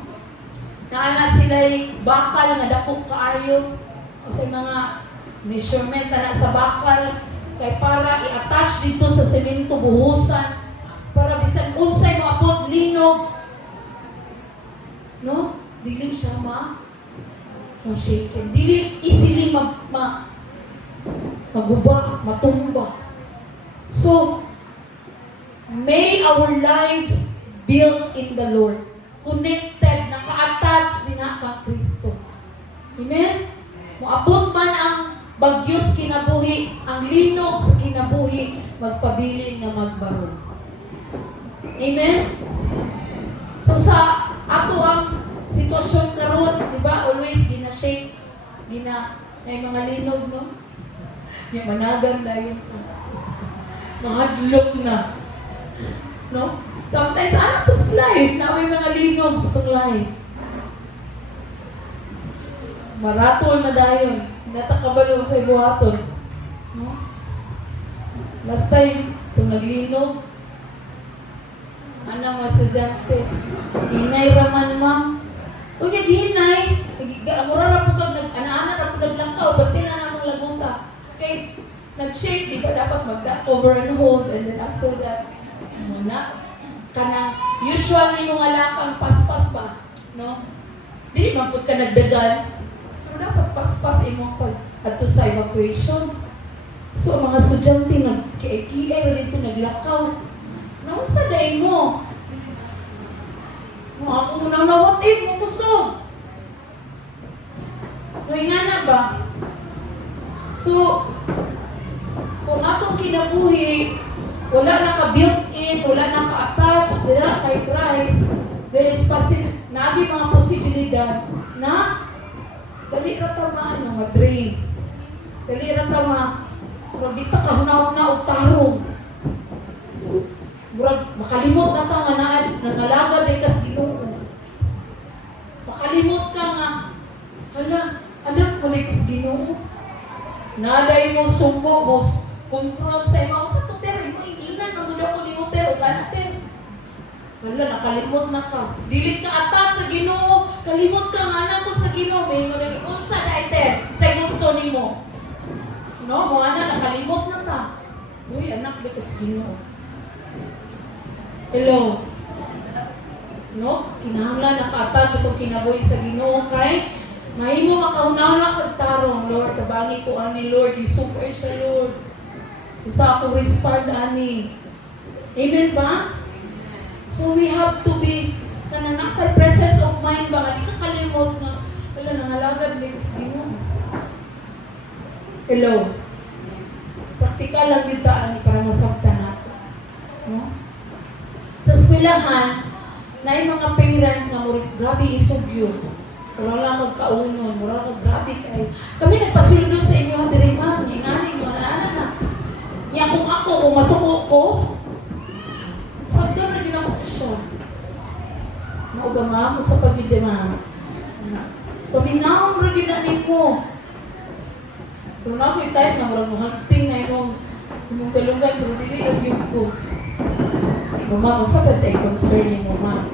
Naana sila'y bakal nga dako kaayo kasi mga measurement na sa bakal kay para i-attach dito sa semento buhusan para bisan unsay moabot linog, no? Dili siya shaken, dili easily maguba, matumba. So may our lives built in the Lord, connected, naka-attach din na kang Kristo. Amen? Moabot man ang bagyos kinabuhi, ang linog sa kinabuhi, magpabilin nga magbarog. Amen? So sa ato ang sitwasyon karon, di ba, always gina-shake, may mga linog, no? Yung managan dahil mahadlok na. No? Sometimes, sa life, na may mga linog sa itong life. Maratol na dayon. Natakabalo sa ibuhaton. No? Last time, itong naglinog, anang mga estudyante, hinay raman, ma'am. Kung yung hinay, mura na po ana-ana na po naglangkaw, ba't na namang lagunta? Okay, nag-shake, di ba dapat mag-over and hold, and then after that, muna, kanang usually mga lakang paspas ba, no? Dili man pud ka nagdagan, pero dapat paspas imong pag adto sa evacuation. So ang mga estudyante nagkiay dito naglakaw. Nausa day mo? Ako muna na what if mo kusog? May nga na ba? So, kung atong kinabuhi, wala naka-built-in, wala naka-attach, dira kay Christ, there is nagi mga posibilidad na dali ra ta ma-drain. Dali ra ta kung di ta kahuna-huna o tarong. Murag, makalimot na ta nga nangalagad ay kas Ginoo. Makalimot ka nga, anak mo next Ginoo. Naday mo sumbo, mo confront sa ima, sa to pero mo inginan, maganda ko ni mo pero ganatin. Nakalimot na ka. Dili ka attach sa Ginoo, kalimot ka nga anak ko sa Ginoo, may naging unsa daiter sa gusto nimo. No, mo nakalimot na ta. Uy, anak di ka sa Ginoo. Hello. No, kinahanglan naka-attach atong kinabuhi sa Ginoo kay Mahimo makahunaw kag tarong, Lord. Tabangi ko ani, Lord. Isukay siya, Lord. Isa ako respond ani. Amen ba? So we have to be kanang presence of mind ba? Hindi ka kalimot na wala nangalagad ni Ginoo. Hello. Praktikal lang yung daan para masabtan natin. No? Sa eskwelahan, na yung mga parent na grabe isugyo. Wala lang magkaunon, wala lang grabe kayo. Kami nagpasweldo sa inyo, Diriman, ingani mo, na. Niya kung kung masuko ko, sabdo na din ako siya. Maugama mo sa pagdidima. Paminahon rin din na mo. Pero na ako yung time na walang hunting na yung galungan, pero dili yung yun ko. Mama, kung sa ay concerning mo, ma.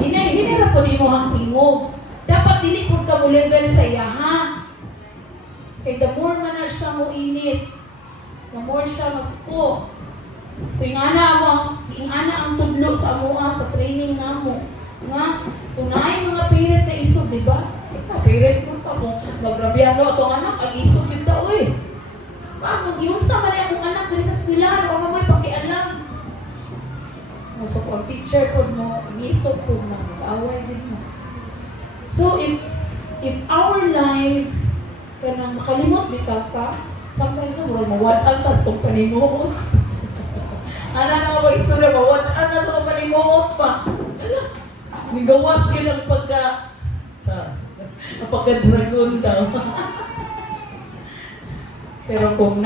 Hinarap ko rin mo ang tingog. Dapat dili po ka mo level sa iyaha. Kaya the more man na siya mo init, the more siya masuko. So, ingana ang tudlo sa amuan, sa training na mo. Nga, tunay mga parent na isog, di ba? Parent mo pa kung magrabyano itong anak, ang isog yun ta, uy. Kung yung sa mali akong anak dito sa eskwelahan, huwag mo pakialam. So, kung teacher po mo, isog po mo, away din mo. So, if our lives, kanang makalimot bitaw ka, sometimes wala mawad-an ka sa itong panimuot. Anak na mga istorya, mawad-an na sa itong panimuot pa. Nigawas yun ang pagka-dragon daw. Pero kung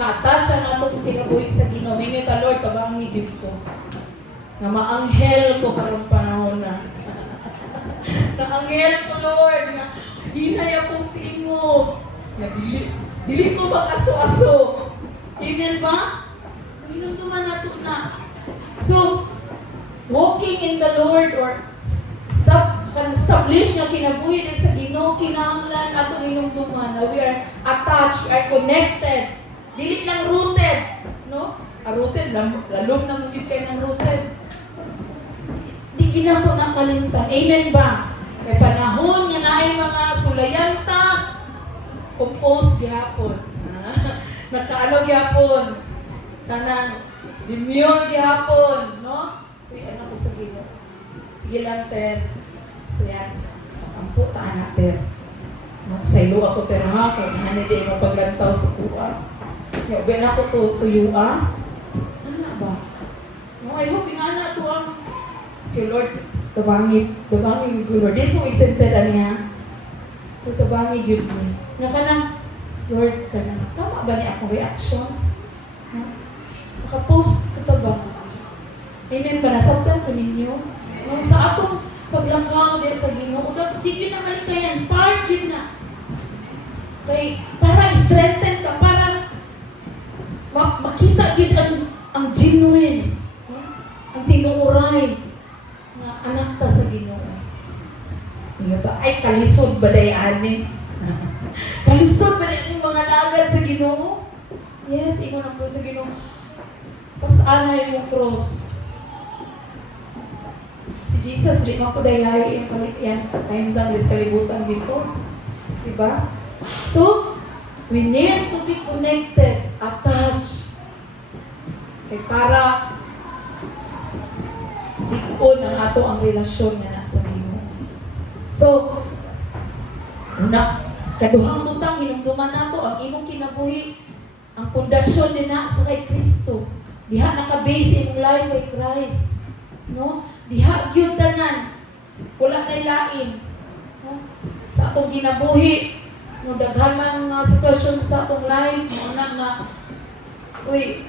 kata siya nga itong kinabuhi sa Ginoo, mingi ka, Lord, kabangi dito. Na maanghel ko karong panahon na. Naanghel ko, Lord, na hinay akong tingog. Na dili ko mag-aso-aso. Amen ba? Minunduman nato na. So, walking in the Lord or establish niya kinabuhi din sa Ginoo, kinahanglan ato minunduman na we are attached, we are connected. Dili lang rooted, no? Rooted, lalong na mugid kayo ng rooted. Di ginato na kalimtan. Amen ba? Kaya panahon nga na ay mga sulayanta, compose gihapon. Nakaano gihapon. Kanang demure gihapon, no? Uy, ano ko sa Ginoo? Sige lang, Ter. So yan, ampo ta anak, Ter. Saylo ako, Ter, ha? Kaya nga hindi mo paglantaw sa kuha. Yaw, ako tuyuan. Ano ba? No, I hope yung anak to ang kay Lord, tabangi Lord. Dito po isentada niya. So, tabangi yun mo. Na ka na, Lord, ka na. Tama ba niya akong reaction? No? Nakapost ka tabang. Amen ba? Nasabtan ko ninyo? No, sa atong paglakaw din sa Ginoo, di yun naman kayan. Part yun na. Okay, para strengthen ka, para makita yun ang genuine, ang tinuuray na anak ta sa Ginoo. Ay, kalisod ba day ani? Kalisod ba day yung mga lagad sa Ginoo? Yes, ingon ang sa Ginoo. Pasana yung cross. Si Jesus, di man ko dayay yung kalit yan. Time lang, is kalibutan dito. Diba? So, we need to be connected, attached. Para dikon ang ato ang relasyon na nasa Ginoo. So, kaduhang butang hinumduman nato ang imong kinabuhi, ang pundasyon din na sa kay Kristo. Diha naka-base imong life kay Christ. No? Diha gyud tanan. Wala na lain. No? Sa atong ginabuhi, no daghan man nga sitwasyon sa atong life, mo na uy,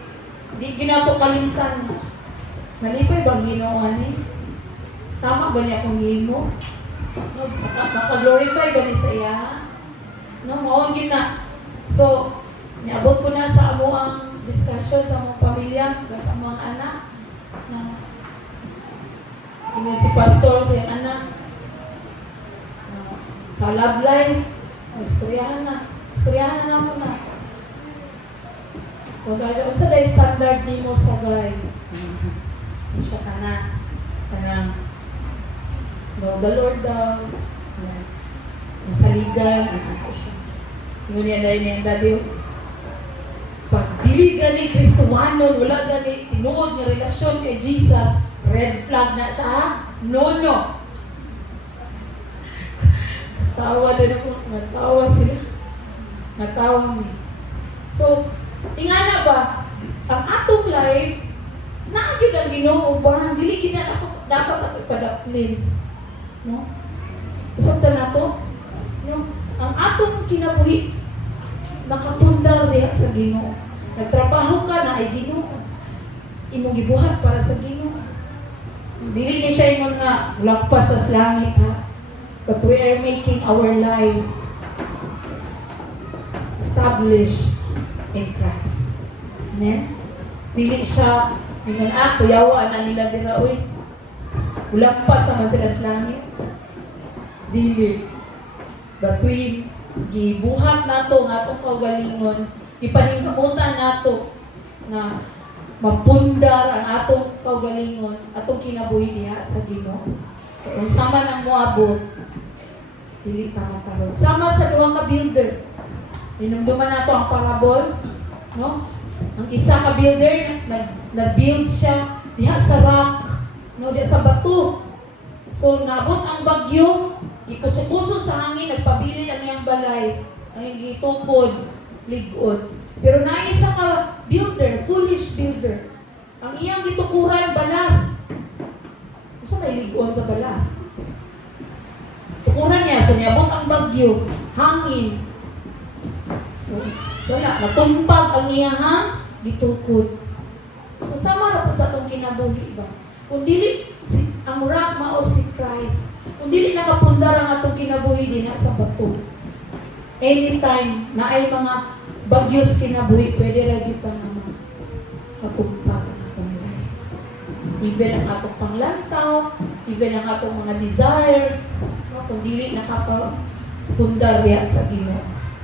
di ginato kalimtan. Malipay bang Ginoo ani? Tama ba niya kung himo? No, maka-glorify ba ni sa iya? No, mao gina. So, niabot ko na sa amo ang discussion sa among pamilya, sa among anak. No. Si pastor sa iyang anak. Sa love life, istoryahan na. Istoryahan na naman na. Kung gano'n, sa day standard ni mo sa gay. Siya ka na. No, the Lord daw. daligan. Ingon niya dahil niya dali. Pag dili gani Kristohanon, wala gani tinuod nga relasyon kay Jesus, red flag na siya, ha? No. Tawa din ako, natawa sila. Natawa niya. So, ingana ba, ang atong life, naagid ang Ginoo ba? Dili gid na ako dapat ato padaplin. No? Isang nato, no? Ang atong kinabuhi nakapundar diha sa Ginoo. Nagtrabaho ka na ay Ginoo. Imong gibuhat para sa Ginoo. Dili ni siya ingon nga lagpas sa langit, ha. But we are making our life established in Christ. Amen? Dili siya ingon kuyawa na nila dira oy. Lagpas naman sila sa langit. Dili. But we gibuhat nato nga atong kaugalingon, ipaningkamutan nato na mapundar ang atong kaugalingon, atong kinabuhi diha sa Ginoo. Kung sama nang moabot, dili ta makaroon. Sama sa duha ka builder. Hinumduman nato ang parabol, no? Ang isa ka builder nag-build siya diha sa rock, no, diha sa bato. So nabot ang bagyo, ikuso-kuso sa hangin, nagpabilin ang iyang balay, ang iyang gitukod, ligon. Pero naisa ka builder, foolish builder. Ang iyang gitukuran, balas. Gusto may ligon sa balas. Tukuran niya, so niabot ang bagyo, hangin. So, wala, natumpag ang iyang gitukod. So, sama na po sa itong kinabuhi ba? Kung dili, ang rock mao si Christ. Kung dili nakapundar ang atong kinabuhi din sa bato. Anytime na ay mga bagyos kinabuhi, pwede rin pa naman matumpag ang atong life. Even ang atong panglantaw, even ang atong mga desire, no? Kung dili nakapundar diha sa Ginoo.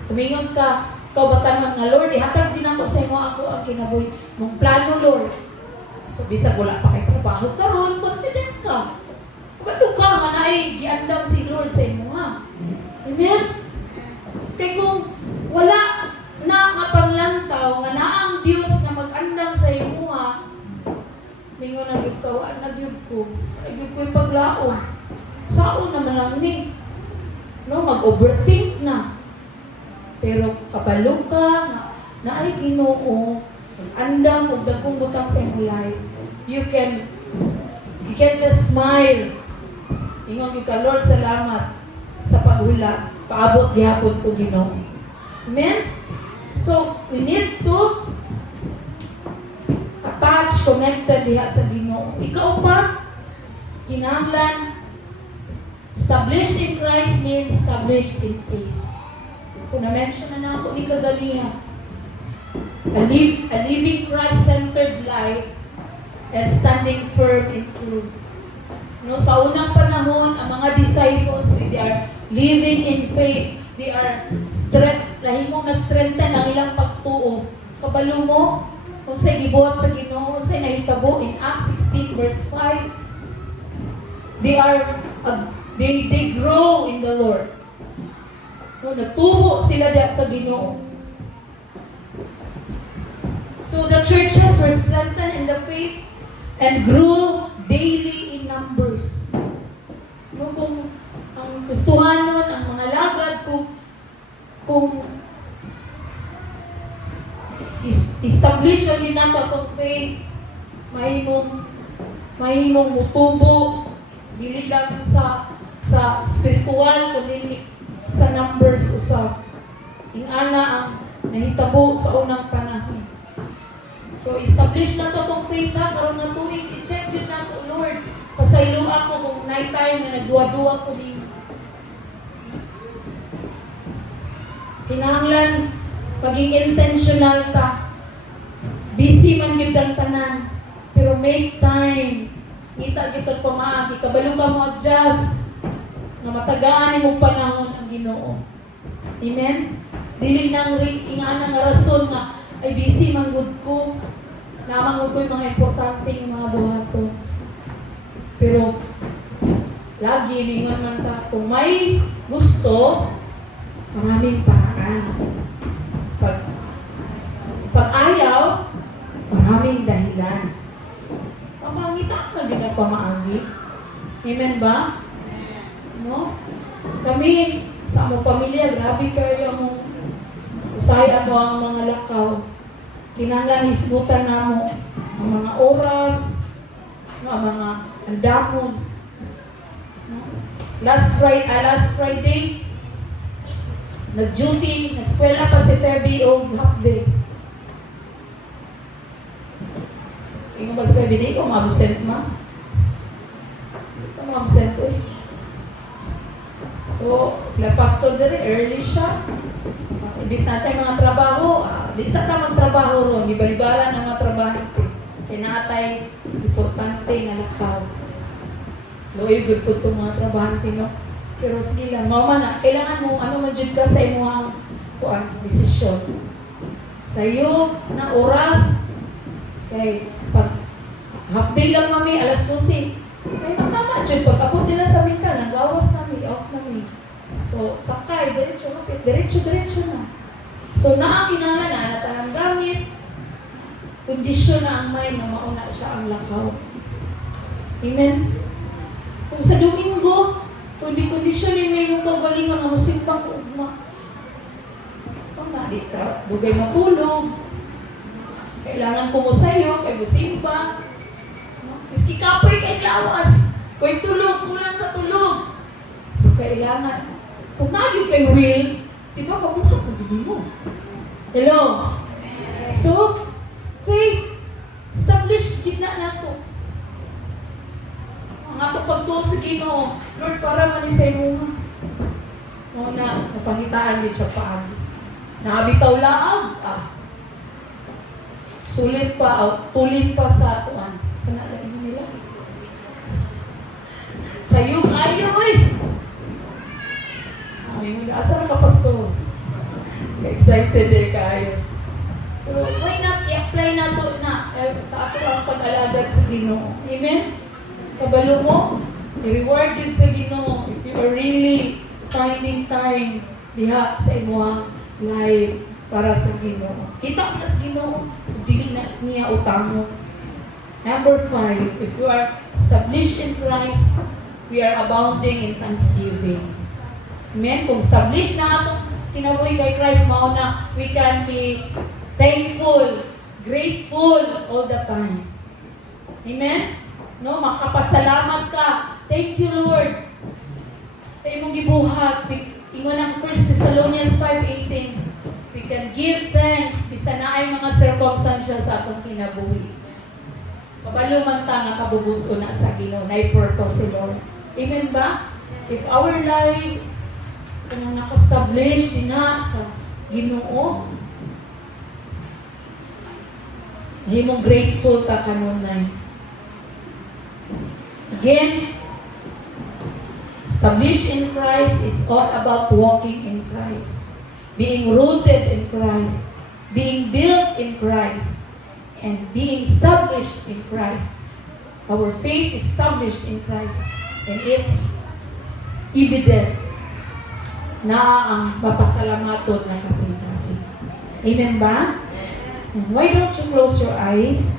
Kumingon ka, ikaw batanon nga Lord, ihatag din ako sa imo ako ang kinabuhi. Mong plano, Lord. So, bisag wala pa kay trabaho karon, confident ka. Ba't ka nga na ay giandam si Lord sa imo, ha? Amen? Kaya kung wala na nga panglantaw, nga naang Diyos nga mag-andam sa imo, ha? Mingo na gyud ka, na gyud ko. Gyud ko'y paglaon. Sao naman lang ni. No, mag-overthink na. Pero kabalo ka, na ay Ginoo, mag-andam, ug dagkong butang sa imo life. You can just smile. Ingon ka, Lord, salamat sa paghula. Paabot gihapon ko Ginoo. Amen? So, we need to attach, connected diha sa Ginoo. Ikaw pa, kinahanglan, established in Christ means established in faith. So, na-mention na ako ni kagaliha. A living Christ-centered life and standing firm in truth. No, sa unang panahon, ang mga disciples, they are living in faith. They are rahimong na-strengthen ang ilang pagtuo. Kabalo mo, kung sa'y gibuhat sa Ginoo, kung sa'y nahitabo in Acts 16 verse 5, they grow in the Lord. No, natubo sila diha sa Ginoo. So the churches were strengthened in the faith and grew daily in numbers. No, kung ang Kristohanon, ang mga lagad, kung establish ang nato atong faith, mahimong mutubo, dili lang sa spiritual, kundi sa numbers usab. Ingana ang nahitabo sa unang panahon. So, establish na to itong faith, ha? Karoon nga tuwing, i-check yun na to, Lord. Pasaylo ako kung night time na nagduwa-duwa ko din. Kinahanglan, maging intentional ka. Busy man yun ang tanan. Pero make time. Ngita yun at pamaagi. Kabalo ka mo adjust. Na matagaan mo panahon ang Ginoo. Amen? Dili nang ingana nga rason nga ay busy man gud ko. Namang ko yung mga importanteng mga buhaton. Pero lagi mingon man ta kung may gusto, maraming paraan. Pag ayaw, maraming dahilan. Pamangita ka din ang pamaagi. Amen ba? No? Kami, sa among pamilya, grabe kayo mong usaya mo ang mga lakaw. Kinanglan hisgutan na mo ang mga oras, ang mga andamon. No? Last Friday, nag-duty, nag-eskwela pa si Feby o half day. Tingnan ba si Feby di ko ma-absent ma? Ito ma-absent ko eh. So, sila pastor din, early siya. Ibis na siya yung mga trabaho. Di sa na magtrabaho ron, di balibala ng mga trabaho. Kinatay, importante na lakaw. Loy, good po itong mga trabahante, no? Pero sige lang, mama na, kailangan mo, ano man-jud ka sa inyong desisyon. Sa iyo, na oras, kay pag half day lang kami, alas 12, kaya matama dyan, pag abot nila sa minka, nagawas kami, off kami. So, sakay, diretso na. So, naakinala na, natanang gamit, kondisyon na ang may na mauna siya ang lakaw. Amen? Kung sa Domingo, kung di kondisyon may mong kagalingan na masimpang ugma. Kung di ka, bugay matulog, kailangan kumusayo, kay musimba, iski kapoy kay lawas, kay tulog, kulang sa tulog. Kailangan, kung nagyo kay will, di ba, pamuhat na bili mo. Hello? So, okay, establish, gitna na to. Ang ato pagtuo sa Ginoo, Lord, para manisay mo. Muna, napangitaan din siya paagi. Nakabitaw laag, sulit pa, tulin pa sa tuwan. Sa nalagin nila. Sa'yo, kayo eh. Ay, asal ka, pastor? Excited eh, kayo. Pero why not i-apply na to na sa ato ang pag-alagad sa Ginoo. Amen? Kabalo mo, i-rewarded sa Ginoo if you are really finding time diha sa imuhang life para sa Ginoo. Kita mo na sa Ginoo, dili na niya utang mo. Number 5, if you are established in Christ, we are abounding in thanksgiving. Amen? Kung established na ato kinabuhi kay Christ, mauna, we can be thankful, grateful all the time. Amen? No, makapasalamat ka. Thank you, Lord. Sa imong gibuhat, ingon ang 1 Thessalonians 5:18, we can give thanks bisan na ay mga circumstances sa atong kinabuhi. Kabalo man ta nga kabubuto na sa Ginoo, nay purpose si Lord. Amen ba? If our life kanang naka-establish din na sa Ginoo, himong grateful ta kanunay. Again, established in Christ is all about walking in Christ, being rooted in Christ, being built in Christ, and being established in Christ. Our faith is established in Christ, and it's evident na ang mapasalamaton na kasing-kasing. Amen ba? And why don't you close your eyes?